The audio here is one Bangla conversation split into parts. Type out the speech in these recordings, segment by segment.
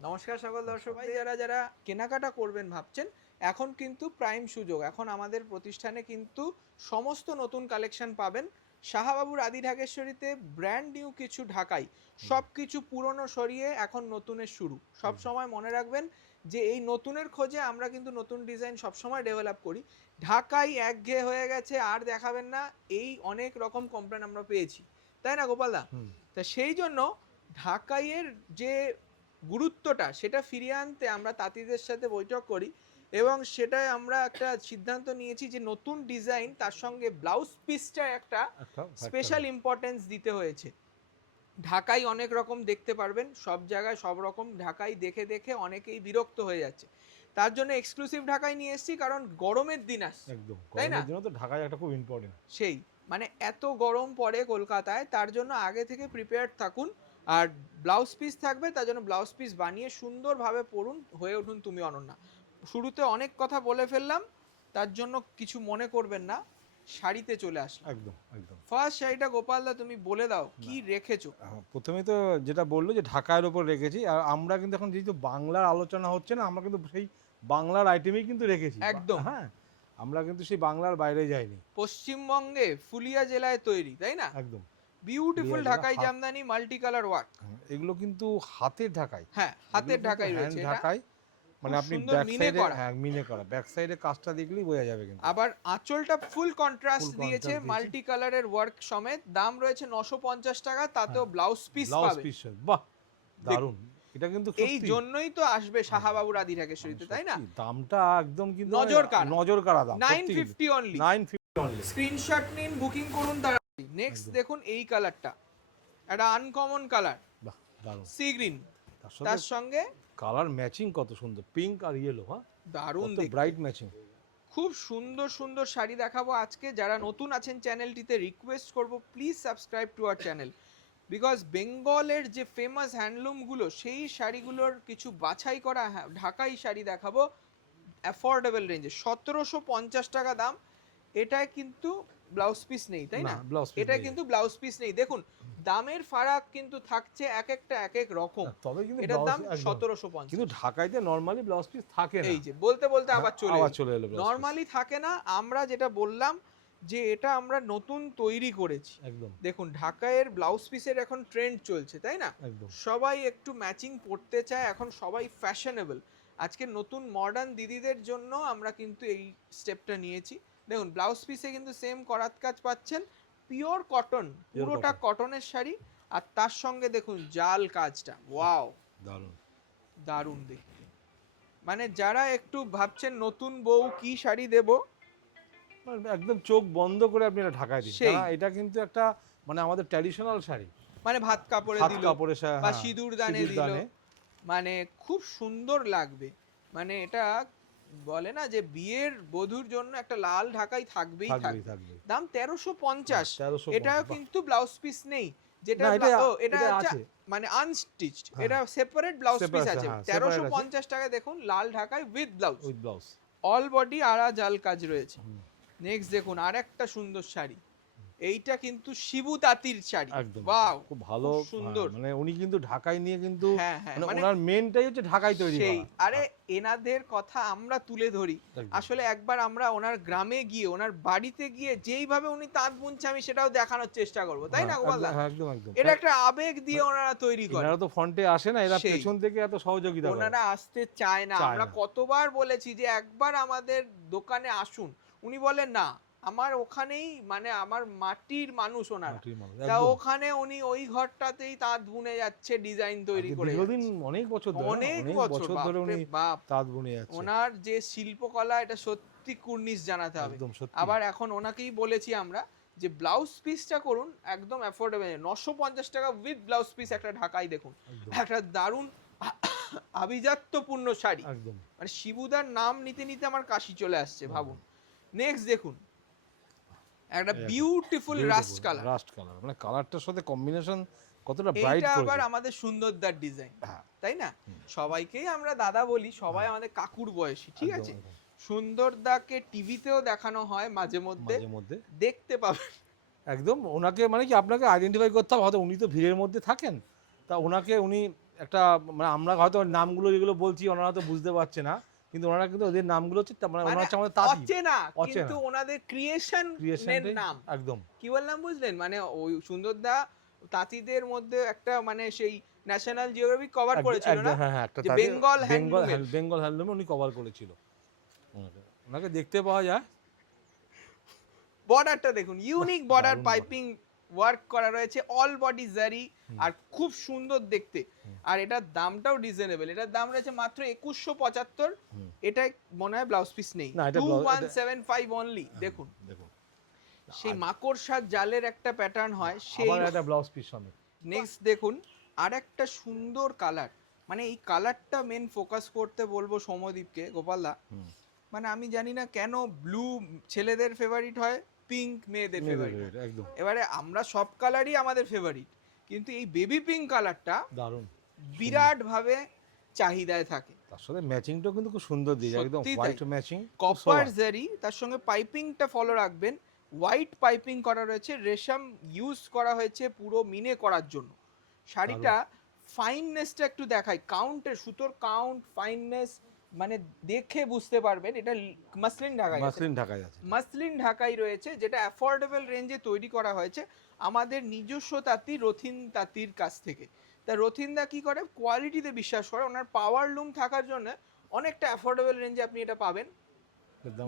নমস্কার সকল দর্শক ভাই, যারা যারা কেনাকাটা করবেন ভাবছেন, এখন কিন্তু প্রাইম সুযোগ। এখন আমাদের প্রতিষ্ঠানে কিন্তু সমস্ত নতুন কালেকশন পাবেন। শাহাবাবুর আদি ঢাকেশ্বরীতে ব্র্যান্ড নিউ কিছু ঢাকাই, সব কিছু পুরনো সরিয়ে এখন নতুনের শুরু। সব সময় মনে রাখবেন যে এই নতুনের খোঁজে আমরা কিন্তু নতুন ডিজাইন সবসময় ডেভেলপ করি। ঢাকাই একঘেয়ে হয়ে গেছে, আর দেখাবেন না, এই অনেক রকম কমপ্লেন আমরা পেয়েছি, তাই না গোপালদা? তা সেই জন্য ঢাকাইয়ের যে গুরুত্বটা সেটা ফিরিয়ে আনতে আমরা তাঁতিদের সাথে বৈঠক করি, এবং সেটাই আমরা একটা সিদ্ধান্ত নিয়েছি যে নতুন ডিজাইন তার সঙ্গে ব্লাউজ পিসটা একটা স্পেশাল ইম্পর্টেন্স দিতে হয়েছে। ঢাকাই অনেক রকম দেখতে পারবেন, সব জায়গায় সব রকম ঢাকাই দেখে দেখে অনেকেই বিরক্ত হয়ে যাচ্ছে। তার জন্য এক্সক্লুসিভ ঢাকাই নিয়ে এসেছি, কারণ গরমের দিন আসছে, একদম তাই না? গরমের জন্য তো ঢাকায় একটা খুব ইম্পর্টেন্ট। সেই মানে এত গরম পড়ে কলকাতায়, তার জন্য আগে থেকে প্রিপেয়ার্ড থাকুন। আর ব্লাউজ পিস থাকবে, তার জন্য ব্লাউজ পিস বানিয়ে সুন্দরভাবে পরুন, হয়ে উঠুন তুমি অনন্যা। শুরুতে অনেক কথা বলে ফেললাম, তার জন্য কিছু মনে করবেন না। শাড়িতে চলে আসলাম। একদম একদম ফার্স্ট শাড়িটা গোপালদা তুমি বলে দাও কি রেখেছো। প্রথমে তো যেটা বললো যে ঢাকার ওপর রেখেছি, আর আমরা কিন্তু এখন যেহেতু বাংলার আলোচনা হচ্ছে না, আমরা কিন্তু সেই বাংলার আইটেমেই কিন্তু রেখেছি। একদম হ্যাঁ, আমরা কিন্তু সেই বাংলার বাইরে যাইনি। পশ্চিমবঙ্গে ফুলিয়া জেলায় তৈরি, তাই না? একদম বিউটিফুল ঢাকাই জামদানি, মাল্টি কালার ওয়ার্ক। এগুলো কিন্তু হাতের ঢাকাই। হ্যাঁ, হাতের ঢাকাই রয়েছে এটা। ঢাকাই মানে আপনি সুন্দর ব্যাক মিনে সাইডে, করা। হ্যাঁ মিনে করা, ব্যাক সাইডে কাজটা দেখলেই বোঝা যাবে কিন্তু। আবার আঁচলটা ফুল কন্ট্রাস্ট Full দিয়েছে, contrast মাল্টি কালারের ওয়ার্ক সমেত। দাম রয়েছে 950 টাকা, তাতেও ব্লাউজ পিস ব্লাউজ পাবে। পিস, বাহ দারুণ। এটা কিন্তু এই সত্যি জন্যই তো আসবে শাহাবাবুর আদি ঢাকেশ্বরীতে, তাই না? সত্যি দামটা একদম কিন্তু নজর কাড়া। নজর কাড়া দাম। 950 অনলি। 950 অনলি। স্ক্রিনশট নিন, বুকিং করুন তাড়াতাড়ি। নেক্সট দেখুন এই কালারটা, একটা আনকমন কালার, বাহ দারুণ। সি গ্রিন, তার তার সাথে সঙ্গে কালার ম্যাচিং কত সুন্দর, পিঙ্ক আর ইয়েলো। হ্যাঁ, দারুণ কত দেখতে। Bright matching. খুব সুন্দর সুন্দর শাড়ি দেখাবো আজকে। যারা নতুন আছেন চ্যানেলটিতে, রিকোয়েস্ট করব please subscribe to our channel, because বেঙ্গলের যে ফেমাস হ্যান্ডলুমগুলো, সেই শাড়িগুলোর কিছু বাছাই করা ঢাকাই শাড়ি দেখাবো অ্যাফোর্ডেবল রেঞ্জে। 1750 টাকা দাম। এটায় কিন্তু ব্লাউজ পিস নেই, তাই না? ব্লাউজ পিস এটা কিন্তু ব্লাউজ পিস নেই। দেখুন দামের ফারাক কিন্তু থাকছে এক একটা এক এক রকম। তবে কিন্তু এটার দাম 1750। কিন্তু ঢাকাইতে নরমালি ব্লাউজ পিস থাকে না। এই যে বলতে বলতে আবার চলে এলো। নরমালি থাকে না। আমরা যেটা বললাম যে এটা আমরা নতুন তৈরি করেছি। একদম দেখুন ঢাকাইয়ের ব্লাউজ পিসের এখন ট্রেন্ড চলছে, তাই না? একদম সবাই একটু ম্যাচিং পরতে চায়, এখন সবাই ফ্যাশনেবল। আজকে নতুন মডার্ন দিদিদের জন্য আমরা কিন্তু এই স্টেপটা নিয়েছি। দেখুন ব্লাউজ পিসে কিন্তু সেম করাত কাজ পাচ্ছেন, পিওর কটন, পুরোটা কটনের শাড়ি। আর তার সঙ্গে দেখুন জাল কাজটা, ওয়াও দারুণ দারুণ দেখতে। মানে যারা একটু ভাবছেন নতুন বউ কি শাড়ি দেব, একদম চোখ বন্ধ করে আপনি এটা ঢাকায় দিন। সেই এটা কিন্তু একটা মানে আমাদের ট্র্যাডিশনাল শাড়ি। মানে ভাত কাপড়ে দিল বা সিঁদুর দানে দিল, মানে খুব সুন্দর লাগবে। মানে এটা বলে না যে বিয়ের বধূর জন্য একটা লাল ঢাকাই থাকবেই থাকবে। দাম 1350। এটাও কিন্তু ব্লাউজ পিস নেই, যেটা এটা আছে মানে আনস্টিচড, এটা সেপারেট ব্লাউজ পিস আছে। 1350 টাকায় দেখুন লাল ঢাকাই উইথ ব্লাউজ, অল বডি আড়া জাল কাজ রয়েছে। নেক্সট দেখুন আরেকটা সুন্দর শাড়ি, এইটা কিন্তু শিবু তাঁতির শাড়ি। ওয়াও খুব ভালো সুন্দর। মানে উনি কিন্তু ঢাকাই নিয়ে কিন্তু মানে ওনার মেনটাই হচ্ছে ঢাকাই তৈরি করা। সেই আরে এনাদের কথা আমরা তুলে ধরি। আসলে একবার আমরা ওনার গ্রামে গিয়ে, ওনার বাড়িতে গিয়ে যেইভাবে উনি তাঁত বুনছে, আমি সেটাও দেখানোর চেষ্টা করব, তাই না গোপালদা? একদম একদম। এটা একটা আবেগ দিয়ে ওনারা তৈরি করে। এনারা তো ফ্রন্টে আসে না, এরা পেছন থেকে এত সহযোগিতা করে। ওনারা আসতে চায় না। আমরা কতবার বলেছি যে একবার আমাদের দোকানে আসুন, উনি বলেন না, আমার ওখানেই মানে আমার মাটির মানুষ ওনারা। তা ওখানে উনি ওই ঘরটাতেই তাঁত বুনে যাচ্ছে, ডিজাইন তৈরি করে অনেক বছর ধরে উনি তাঁত বুনে যাচ্ছে। ওনার যে শিল্পকলা, এটা সত্যি কুর্নিশ জানাতে হবে। আবার এখন ওনাকেই বলেছি আমরা যে ব্লাউজ পিসটা করুন একদম অ্যাফোর্ডেবল, 950 টাকা উইথ ব্লাউজ পিস একটা ঢাকাই। দেখুন একটা দারুণ আভিজাত্যপূর্ণ শাড়ি, মানে শিবুদার নাম নিতে নিতে আমার কাশি চলে আসছে, ভাবুন। নেক্সট দেখুন একটা বিউটিফুল রাস্ট কালার। মানে কালারটার সাথে কম্বিনেশন কতটা ব্রাইট করেছে। এটা আবার আমাদের সুন্দরদার ডিজাইন, তাই না? সবাইকেই আমরা দাদা বলি, সবাই আমাদের কাকুর বয়সী, ঠিক আছে? সুন্দরদাকে টিভিতেও দেখানো হয় মাঝে মধ্যে, দেখতে পাবেন। একদম ওনাকে মানে কি আপনাকে আইডেন্টিফাই করতে হবে, হয়তো উনি তো ভিড়ের মধ্যে থাকেন, তা ওনাকে উনি একটা মানে আমরা হয়তো নামগুলো যেগুলো বলছি ওনারা তো বুঝতে পারছে না, কিন্তু ওনারা কিন্তু ওদের নামগুলো হচ্ছে মানে ওনারা হচ্ছে আমাদের তাঁতি অচেনা, অচেনা কিন্তু ওনাদের ক্রিয়েশনের ক্রিয়েশনটাই নাম। একদম কি বললাম বুঝলেন, মানে ওই সুন্দরদা তাঁতিদের মধ্যে একটা মানে সেই ন্যাশনাল জিওগ্রাফিক কভার করেছিল না, একদম হ্যাঁ হ্যাঁ একটা যে তাঁতি বেঙ্গল বেঙ্গল হ্যান্ডলুমের। বেঙ্গল হ্যান্ডলুমে উনি কভার করেছিল ওনাকে ওনাকে দেখতে পাওয়া যায়। বর্ডারটা দেখুন, বাহ, ইউনিক বর্ডার দারুণ পাইপিং ওয়ার্ক করা রয়েছে, অল বডি জারি, হুম। আর খুব সুন্দর দেখতে। হুম। আর এটার দামটাও রিজনেবল, এটার দাম রয়েছে মাত্র 2175। হুম। এটা মনে হয় ব্লাউজ পিস নেই, না, এটা ব্লাউজ 2175 অনলি। দেখুন দেখুন সেই মাকড়সার জালের একটা প্যাটার্ন হয় সেই। আবার একটা ব্লাউজ পিস সমেত। নেক্সট দেখুন আর একটা সুন্দর কালার, মানে এই কালারটা মেন ফোকাস করতে বলবো সৌম্যদীপকে, গোপালদা। হুম। মানে আমি জানি না কেন ব্লু ছেলেদের ফেভারিট হয়, পিঙ্ক মেয়েদের ফেভারিট হয়। একদম এবারে আমরা সব কালারই আমাদের ফেভারিট, কিন্তু এই বেবি পিঙ্ক কালারটা দারুণ বিরাট ভাবে চাহিদায় থাকে। তার সাথে ম্যাচিংটাও কিন্তু খুব সুন্দর দিয়ে যায়, একদম সত্যি তাই। হোয়াইট ম্যাচিং কপার জারি, তার সঙ্গে পাইপিংটা ফলো রাখবেন, হোয়াইট পাইপিং করা রয়েছে, রেশম ইউজ করা হয়েছে পুরো মিনে করার জন্য। শাড়িটা ফাইননেসটা একটু দেখায়, কাউন্টের সুতোর কাউন্ট, ফাইননেস, মানে দেখে বুঝতে পারবেন এটা মাসলিন ঢাকাই আছে। মাসলিন ঢাকায় আছে মাসলিন ঢাকাই রয়েছে, যেটা অ্যাফোর্ডেবল রেঞ্জে তৈরি করা হয়েছে আমাদের নিজস্ব তাঁতি রথিন তাঁতির কাছ থেকে। তা রথিনদা কি করে, কোয়ালিটিতে বিশ্বাস করে, ওনার পাওয়ার লুম থাকার জন্য অনেকটা অ্যাফোর্ডেবল রেঞ্জে আপনি এটা পাবেন।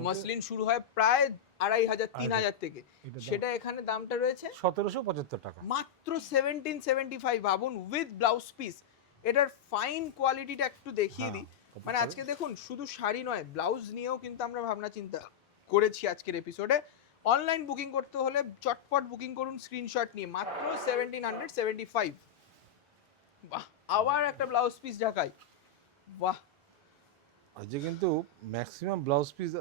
মসলিন শুরু হয় প্রায় 2500-3000 থেকে, সেটা এখানে দামটা রয়েছে 1775 টাকা মাত্র 1775। ভাবুন উইথ ব্লাউজ পিস। এটার ফাইন কোয়ালিটিটা একটু দেখিয়ে দিই। মানে আজকে দেখুন শুধু শাড়ি নয়, ব্লাউজ নিয়েও কিন্তু আমরা ভাবনা চিন্তা করেছি আজকের এপিসোডে। অনলাইন বুকিং করতে হলে চটপট বুকিং করুন স্ক্রিনশট নিয়ে, মাত্র 1775। বাহ, আবার একটা ব্লাউজ পিস ঢাকাই, বাহ। আজকে কিন্তু ম্যাক্সিমাম ব্লাউজ পিস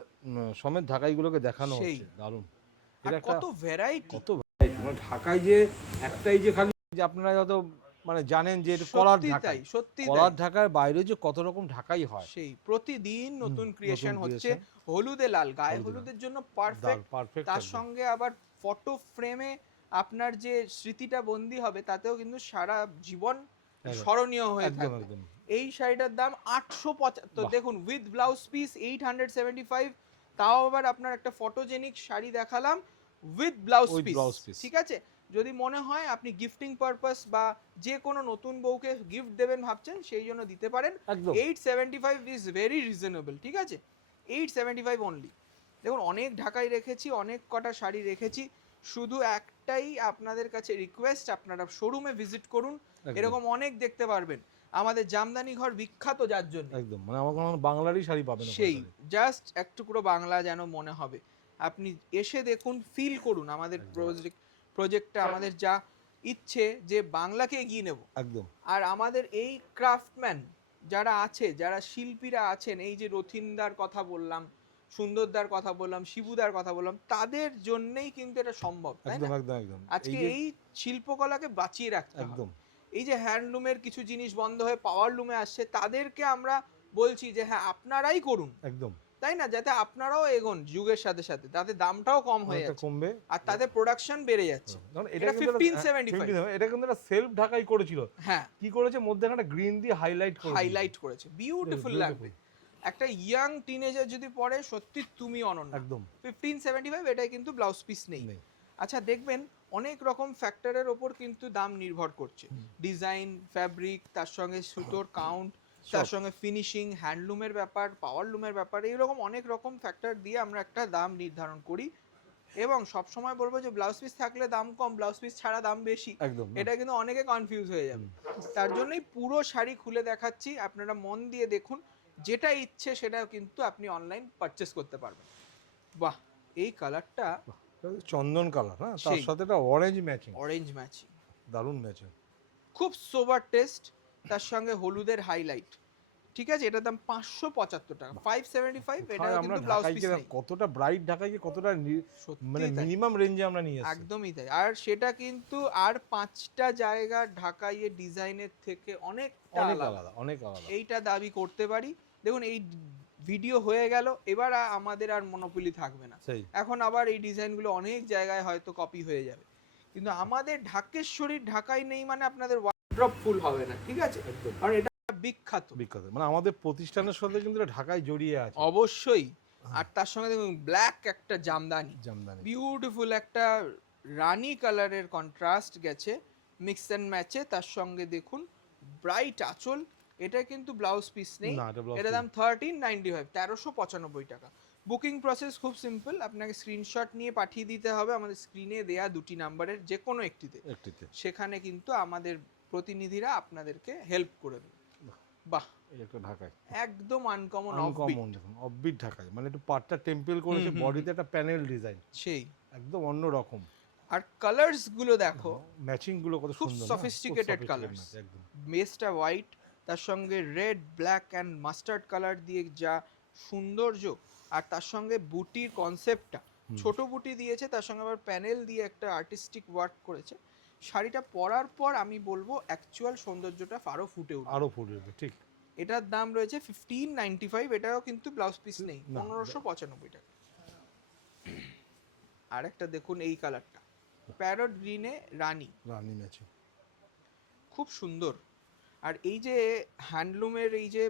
সমেত ঢাকাইগুলোকে দেখানো সেই। হচ্ছে, দারুণ। আর এটা একটা কত ভ্যারাইটি, কত variety, মানে ঢাকায় যে একটাই যে খালি যে আপনারা যত মানে জানেন যে এটা কলার সত্যি ঢাকাই, তাই, সত্যি কলার তাই। ঢাকার বাইরে যে কত রকম ঢাকাই হয়, সেই প্রতিদিন নতুন ক্রিয়েশন হচ্ছে। creation। হলুদে লাল, গায়ে হলুদে লাল। হলুদের জন্য পারফেক্ট। পারফেক্ট তার সঙ্গে আবার ফটো ফ্রেমে আপনার যে স্মৃতিটা বন্দি হবে, তাতেও কিন্তু সারা জীবন স্মরণীয় হয়ে একদম থাকবে। একদম এই শাড়িটার দাম 875, বাহ। দেখুন উইথ ব্লাউজ পিস 875। তাও আবার আপনার একটা ফটোজেনিক শাড়ি দেখালাম with blouse With piece, blouse piece। ঠিক আছে। যদি মনে হয় আপনি গিফটিং পারপাস বা যে কোনো নতুন বউকে গিফট দেবেন ভাবছেন, সেই জন্য দিতে পারেন। একদম 875 ইজ ভেরি রিজনেবল, ঠিক আছে, 875 অনলি। দেখুন অনেক ঢাকাই রেখেছি, অনেক কটা শাড়ি রেখেছি, শুধু একটাই আপনাদের কাছে রিকোয়েস্ট, আপনারা শোরুমে ভিজিট করুন, একদম। এরকম অনেক দেখতে পারবেন। আমাদের জামদানি ঘর বিখ্যাত যার জন্য, একদম মানে আমার কোনো বাংলারই শাড়ি পাবেন ওখানে সেই গেলে। জাস্ট একটু পুরো বাংলা যেন মনে হবে। আপনি এসে দেখুন, ফিল করুন আমাদের প্রজেক্টটা, আমাদের যা ইচ্ছে যে বাংলাকে এগিয়ে নেব। একদম আর আমাদের এই ক্রাফটম্যান যারা আছে, যারা শিল্পীরা আছেন, এই যে রথিনদার কথা বললাম, সুন্দরদার কথা বললাম, শিবুদার কথা বললাম, তাদের জন্যই কিন্তু এটা সম্ভব, তাই একদম না? একদম একদম আজকে এই শিল্পকলাকে বাঁচিয়ে রাখতে হবে। একদম এই যে হ্যান্ডলুমের কিছু জিনিস বন্ধ হয়ে পাওয়ার লুমে আসছে, তাদেরকে আমরা বলছি যে হ্যাঁ আপনারাই করুন, একদম তাই না, যাতে আপনারাও এগোন যুগের সাথে সাথে, তাতে দামটাও কম হয়ে অনেকটা যাচ্ছে কমবে আর তাদের প্রোডাকশন বেড়ে যাচ্ছে। কারণ এটা এটা কিন্তু 1575। এটা কিন্তু একটা সেলফ ঢাকাই করেছিল, হ্যাঁ, কি করেছে মধ্যে একটা গ্রিন দিয়ে হাইলাইট করে হাইলাইট করেছে, বিউটিফুল লাগবে। একটা ইয়াং টিনেজার যদি পড়ে, সত্যি তুমি অনন্য। একদম 1575, এটাই কিন্তু ব্লাউজ পিস নেই। আচ্ছা দেখবেন অনেক রকম ফ্যাক্টরের ওপর কিন্তু দাম নির্ভর করছে, ডিজাইন, ফ্যাব্রিক, তার সঙ্গে সুতোর কাউন্ট, তার সঙ্গে ফিনিশিং, হ্যান্ডলুমের ব্যাপার, পাওয়ার লুমের ব্যাপার, এইরকম অনেক রকম ফ্যাক্টর দিয়ে আমরা একটা দাম নির্ধারণ করি। এবং সব সময় বলবো যে ব্লাউজ পিস থাকলে দাম কম, ব্লাউজ পিস ছাড়া দাম বেশি, একদম এটা কিন্তু অনেকে কনফিউজ হয়ে যাবে। তার জন্যই পুরো শাড়ি খুলে দেখাচ্ছি, আপনারা মন দিয়ে দেখুন, যেটা ইচ্ছে সেটা কিন্তু আপনি অনলাইন পারচেস করতে পারবেন। বাহ, এই কালারটা চন্দন কালার, হ্যাঁ, তার সেই। সাথে একটা অরেঞ্জ ম্যাচিং, অরেঞ্জ ম্যাচিং, দারুণ ম্যাচিং, খুব সোবার টেস্ট, তার সঙ্গে হলুদের হাইলাইট, ঠিক আছে। এটার দাম 575 টাকা, 575। এটা আমরা কিন্তু ব্লাউজ ঢাকাইকে পিস নেই। কতটা ব্রাইট ঢাকাইকে কতটা মানে সত্যি তাই, মিনিমাম রেঞ্জে আমরা নিয়ে এসেছি, একদমই তাই। আর সেটা কিন্তু আর 5টা জায়গা ঢাকাইয়ে ডিজাইনের থেকে অনেকটা অনেক আলাদা, আলাদা অনেক আলাদা। এইটা দাবি করতে পারি। দেখুন এই ভিডিও হয়ে গেল, এবার আমাদের আর মনোপলি থাকবে না, সেই এখন আবার এই ডিজাইনগুলো অনেক জায়গায় হয়তো কপি হয়ে যাবে, কিন্তু আমাদের ঢাকেশ্বরীর ঢাকাই নেই মানে আপনাদের ড্রপ ফুল হবে না, ঠিক আছে? একদম কারণ এটা বিখ্যাত বিখ্যাত, মানে আমাদের প্রতিষ্ঠানের সাথে কিন্তু এটা ঢাকায় জড়িয়ে আছে। অবশ্যই। আর তার সঙ্গে দেখুন ব্ল্যাক একটা জামদানি, জামদানি বিউটিফুল একটা রানী কালারের কন্ট্রাস্ট গেছে মিক্স অ্যান্ড ম্যাচে। তার সঙ্গে দেখুন ব্রাইট আঁচল। এটা কিন্তু ব্লাউজ পিস নেই, না, এটা blouse এটা piece দাম 1395, 1395 টাকা। বুকিং প্রসেস খুব সিম্পল, আপনাকে স্ক্রিনশট নিয়ে পাঠিয়ে দিতে হবে আমাদের স্ক্রিনে দেয়া দুটি নাম্বারের যে কোনো একটিতে। একটিতে। সেখানে কিন্তু আমাদের প্রতিনিধিরা আপনাদেরকে হেল্প করে দেবে। বাহ, এই একটা ঢাকায় একদম আনকমন অফবিট। আনকমন, দেখুন অফবিট ঢাকায়, মানে একটু পাটটা টেম্পল করেছে, হুম, হুম, বডিতে একটা প্যানেল ডিজাইন, সেই। একদম অন্য রকম। আর কালার্স গুলো দেখো, ম্যাচিং গুলো কত খুব সুন্দর না, sophisticated colours। একদম বেসটা হোয়াইট, তার সঙ্গে red, black and mustard colour দিয়ে যা সৌন্দর্য, আর তার সঙ্গে বুটির কনসেপ্টটা, ছোট বুটি দিয়েছে, তার সঙ্গে আবার প্যানেল দিয়ে একটা আর্টিস্টিক ওয়ার্ক করেছে। শাড়িটা পরার পর আমি বলবো অ্যাকচুয়াল সৌন্দর্যটা আরও ফুটে উঠবে। আরো ফুটবে, ঠিক। এটার দাম রয়েছে 1595, এটাও কিন্তু ব্লাউজ পিস নেই, না। 1595 টাকা। আর একটা দেখুন এই কালারটা, প্যারট গ্রিনে রানী, রানী ম্যাচিং খুব সুন্দর। আর এই যে হ্যান্ডলুমের এই যে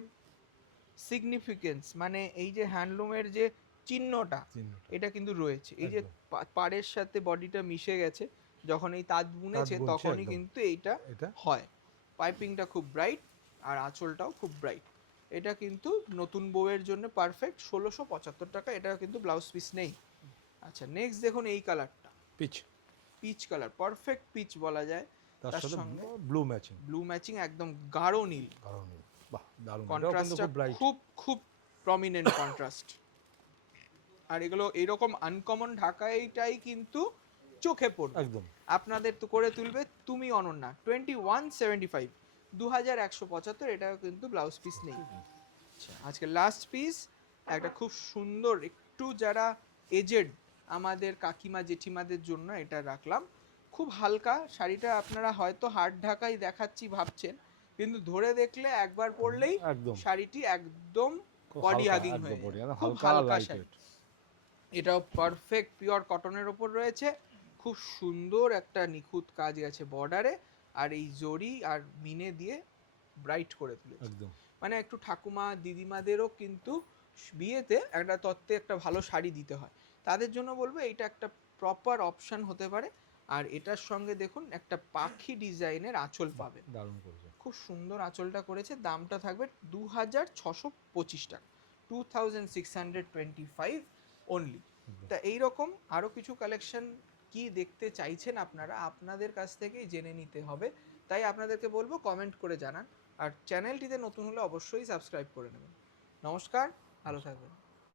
সিগনিফিকেন্স, মানে এই যে হ্যান্ডলুমের যে চিহ্নটা, চিহ্নটা। এটা কিন্তু রয়েছে। এই যে একদম। পাড়ের সাথে বডিটা মিশে গেছে, যখন এই তাঁত বুনেছে বুনছে তখনই একদম। কিন্তু এইটা এটা হয়। পাইপিংটা খুব ব্রাইট আর আঁচলটাও খুব ব্রাইট। এটা কিন্তু নতুন বউয়ের জন্য পারফেক্ট, 1675 টাকা। এটা কিন্তু ব্লাউজ পিস নেই। আচ্ছা, নেক্সট দেখুন এই কালারটা, peach, peach colour, perfect peach বলা যায়। তার তার সাথে সঙ্গে ব্লু ম্যাচিং, ব্লু ম্যাচিং, একদম গাঢ় নীল। কারণ বাহ দারুণ, এটাও কিন্তু কন্ট্রাস্টটা খুব ব্রাইট। খুব খুব প্রমিনেন্ট কন্ট্রাস্ট। আর এগুলো এরকম আনকমন ঢাকাইটাই কিন্তু চোখে পড়বে, একদম আপনাদের তো করে তুলবে তুমি অনন্যা। 2175, 2175, এটাও কিন্তু ব্লাউজ পিস নেই। আচ্ছা, আজকে লাস্ট পিস একটা খুব সুন্দর, একটু যারা এজেড আমাদের কাকিমা জেঠিমাদের জন্য এটা রাখলাম। খুব হালকা শাড়িটা, আপনারা হয়তো হাট ঢাকাই দেখাচ্ছি ভাবছেন, কিন্তু ধরে দেখলে একবার পরলেই একদম শাড়িটি একদম খুব বডি হালকা, হাগিং একদম হয়ে body, যাবে। একদম খুব হালকা হালকা লাইট শাড়ি, ওয়েট। এটাও পারফেক্ট পিওর কটনের ওপর রয়েছে। খুব সুন্দর একটা নিখুঁত কাজ গেছে বর্ডারে, আর এই জরি আর মিনে দিয়ে ব্রাইট করে তুলেছে। একদম মানে একটু ঠাকুমা দিদিমাদেরও কিন্তু বিয়েতে একটা তত্ত্বে একটা ভালো শাড়ি দিতে হয়, তাদের জন্য বলবো এইটা একটা প্রপার অপশন হতে পারে। আর এটার সঙ্গে দেখুন একটা পাখি ডিজাইনের আঁচল পাবেন, দারুণ করেছে। খুব সুন্দর আঁচলটা করেছে। দামটা থাকবে 2625 টাকা, 2625 অনলি। তা এইরকম আরও কিছু কালেকশন কি দেখতে চাইছেন আপনারা, আপনাদের কাছ থেকেই জেনে নিতে হবে। তাই আপনাদেরকে বলবো কমেন্ট করে জানান, আর চ্যানেলটিতে নতুন হলে অবশ্যই সাবস্ক্রাইব করে নেবেন। নমস্কার, ভালো থাকবেন।